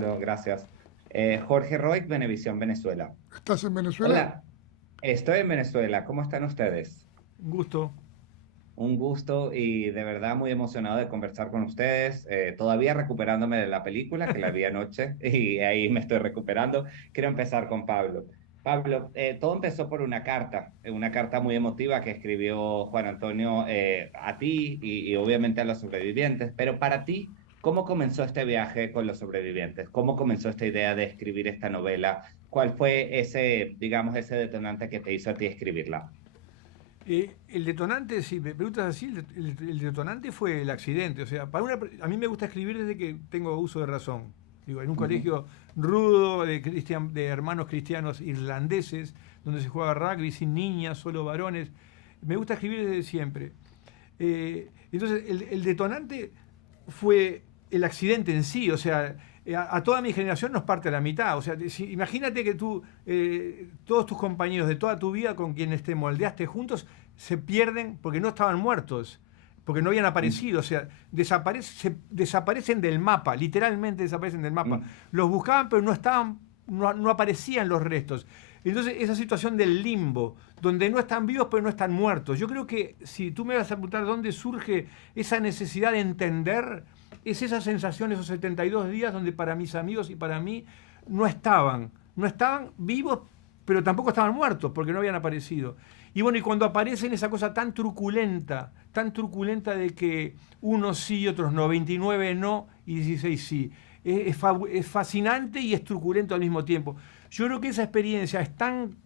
Gracias. Jorge Roy, Venevisión, Venezuela. ¿Estás en Venezuela? Hola, estoy en Venezuela. ¿Cómo están ustedes? Gusto. Un gusto y de verdad muy emocionado de conversar con ustedes. Todavía recuperándome de la película que la vi anoche y ahí me estoy recuperando. Quiero empezar con Pablo. Pablo, todo empezó por una carta muy emotiva que escribió Juan Antonio a ti y obviamente a los sobrevivientes. Pero para ti, ¿cómo comenzó este viaje con los sobrevivientes? ¿Cómo comenzó esta idea de escribir esta novela? ¿Cuál fue ese, digamos, ese detonante que te hizo a ti escribirla? El detonante, si me preguntas así, el detonante fue el accidente. O sea, a mí me gusta escribir desde que tengo uso de razón. Digo, en un Ujú. colegio rudo de hermanos cristianos irlandeses, donde se juega rugby sin niñas, solo varones. Me gusta escribir desde siempre. Entonces, el detonante fue el accidente en sí. O sea, a toda mi generación nos parte a la mitad. O sea, imagínate que tú, todos tus compañeros de toda tu vida con quienes te moldeaste juntos, se pierden porque no estaban muertos, porque no habían aparecido. O sea, desaparecen del mapa, literalmente desaparecen del mapa. Mm. Los buscaban, pero no estaban, no aparecían los restos. Entonces, esa situación del limbo, donde no están vivos pero no están muertos. Yo creo que si tú me vas a preguntar dónde surge esa necesidad de entender, es esa sensación, esos 72 días donde para mis amigos y para mí no estaban vivos, pero tampoco estaban muertos porque no habían aparecido. Y bueno, y cuando aparecen esa cosa tan truculenta de que unos sí y otros no, 29 no y 16 sí, es fascinante y es truculento al mismo tiempo. Yo creo que esa experiencia es tan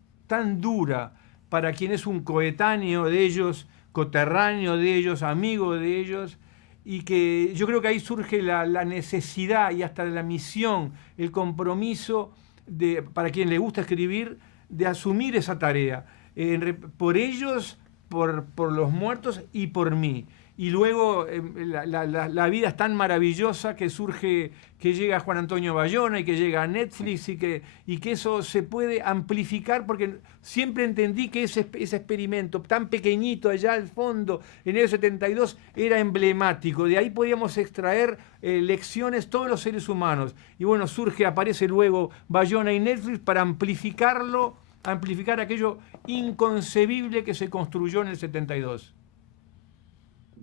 dura para quien es un coetáneo de ellos, coterráneo de ellos, amigo de ellos, y que yo creo que ahí surge la necesidad y hasta la misión, el compromiso para quien le gusta escribir, de asumir esa tarea, por ellos, por los muertos y por mí. Y luego la vida es tan maravillosa que surge, que llega Juan Antonio Bayona y que llega a Netflix y que eso se puede amplificar porque siempre entendí que ese experimento tan pequeñito allá al fondo, en el 72, era emblemático. De ahí podíamos extraer lecciones todos los seres humanos. Y bueno, aparece luego Bayona y Netflix para amplificar aquello inconcebible que se construyó en el 72.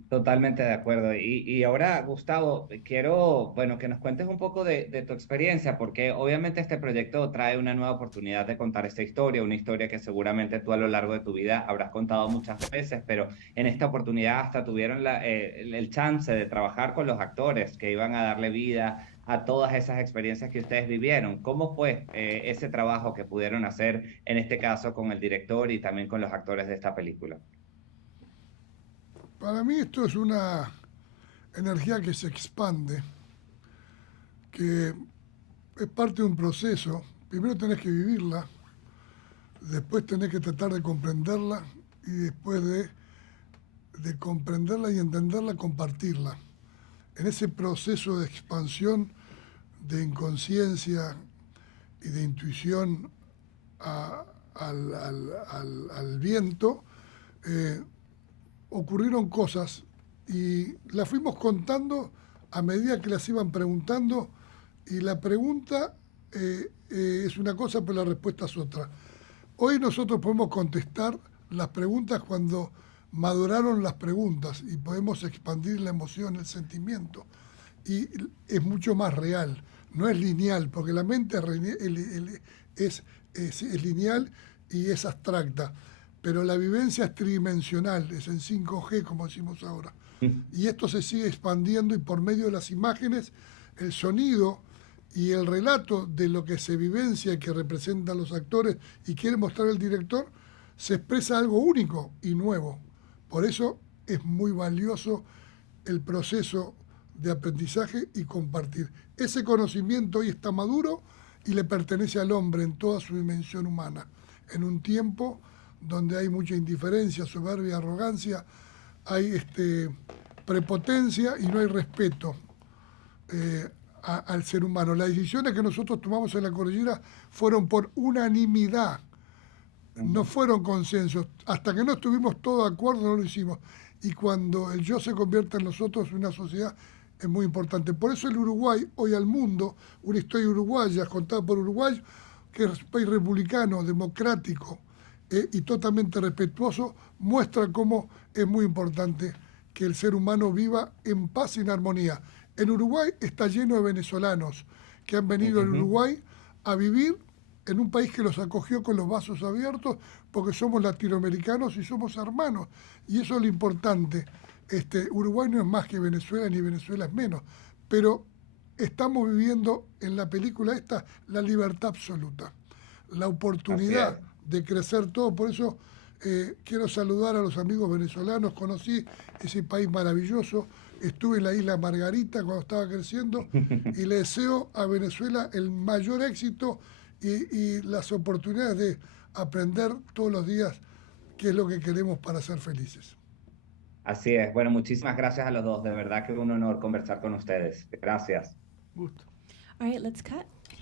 Totalmente de acuerdo. Y ahora, Gustavo, quiero, bueno, que nos cuentes un poco de tu experiencia, porque obviamente este proyecto trae una nueva oportunidad de contar esta historia, una historia que seguramente tú a lo largo de tu vida habrás contado muchas veces, pero en esta oportunidad hasta tuvieron el chance de trabajar con los actores que iban a darle vida a todas esas experiencias que ustedes vivieron. ¿Cómo fue ese trabajo que pudieron hacer, en este caso, con el director y también con los actores de esta película? Para mí esto es una energía que se expande, que es parte de un proceso. Primero tenés que vivirla, después tenés que tratar de comprenderla y después de comprenderla y entenderla, compartirla. En ese proceso de expansión de inconsciencia y de intuición al viento, eh, ocurrieron cosas y las fuimos contando a medida que las iban preguntando y la pregunta es una cosa pero la respuesta es otra. Hoy nosotros podemos contestar las preguntas cuando maduraron las preguntas y podemos expandir la emoción, el sentimiento y es mucho más real, no es lineal, porque la mente es lineal y es abstracta, pero la vivencia es tridimensional, es en 5G como decimos ahora. Y esto se sigue expandiendo y por medio de las imágenes, el sonido y el relato de lo que se vivencia y que representan los actores y quiere mostrar el director, se expresa algo único y nuevo. Por eso es muy valioso el proceso de aprendizaje y compartir. Ese conocimiento hoy está maduro y le pertenece al hombre en toda su dimensión humana. En un tiempo donde hay mucha indiferencia, soberbia, arrogancia, hay prepotencia y no hay respeto al ser humano. Las decisiones que nosotros tomamos en la cordillera fueron por unanimidad, no Ujú. fueron consensos. Hasta que no estuvimos todos de acuerdo no lo hicimos. Y cuando el yo se convierte en nosotros, una sociedad, es muy importante. Por eso el Uruguay, hoy al mundo, una historia uruguaya contada por Uruguay, que es un país republicano, democrático y totalmente respetuoso, muestra cómo es muy importante que el ser humano viva en paz y en armonía. En Uruguay está lleno de venezolanos que han venido al Uruguay a vivir en un país que los acogió con los brazos abiertos porque somos latinoamericanos y somos hermanos. Y eso es lo importante. Uruguay no es más que Venezuela, ni Venezuela es menos. Pero estamos viviendo en la película esta la libertad absoluta, la oportunidad de crecer todo. Por eso quiero saludar a los amigos venezolanos. Conocí ese país maravilloso. Estuve en la isla Margarita cuando estaba creciendo y le deseo a Venezuela el mayor éxito y las oportunidades de aprender todos los días qué es lo que queremos para ser felices. Así es. Bueno, muchísimas gracias a los dos. De verdad que es un honor conversar con ustedes. Gracias. Gusto. All right, let's cut.